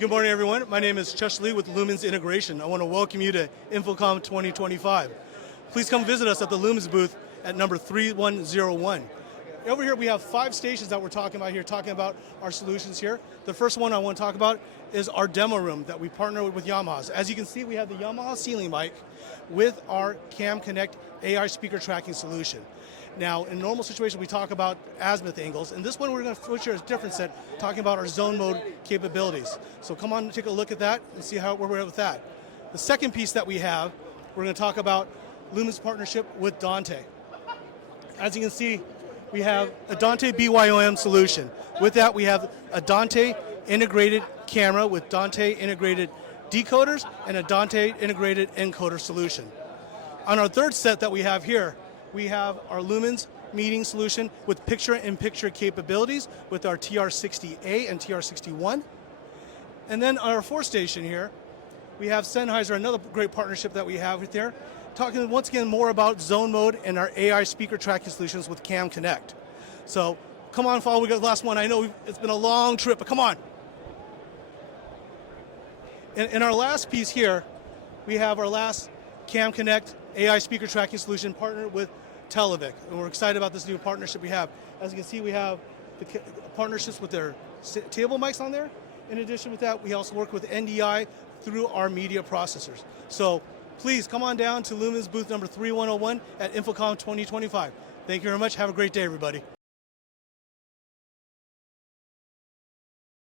Good morning, everyone. My name is Chush Lee with Lumens Integration. I want to welcome you to InfoComm 2025. Please come visit us at the Lumens booth at number 3101. Over here we have 5 stations that we're talking about here, talking about our solutions here. The first one I want to talk about is our demo room that we partner with Yamaha. As you can see, we have the Yamaha ceiling mic with our CamConnect AI speaker tracking solution. Now, in a normal situation, we talk about azimuth angles, and this one we're going to switch to a different set, talking about our zone mode capabilities. So come on and take a look at that and see where we're at with that. The second piece that we have, we're going to talk about Lumens' partnership with Dante. As you can see, we have a Dante BYOM solution. With that, we have a Dante integrated camera with Dante integrated decoders and a Dante integrated encoder solution. On our third set that we have here, we have our Lumens meeting solution with picture-in-picture capabilities with our TR60A and TR61. And then on our fourth station here, we have Sennheiser, another great partnership that we have with there, talking once again more about zone mode and our AI speaker tracking solutions with CamConnect. So come on, follow. We got the last one. I know it's been a long trip, but come on. In our last piece here, we have our last CamConnect AI speaker tracking solution partnered with Televic, and we're excited about this new partnership we have. As you can see, we have the partnerships with their table mics on there. In addition with that, we also work with NDI through our media processors. So please come on down to Lumens booth number 3101 at InfoComm 2025. Thank you very much. Have a great day, everybody.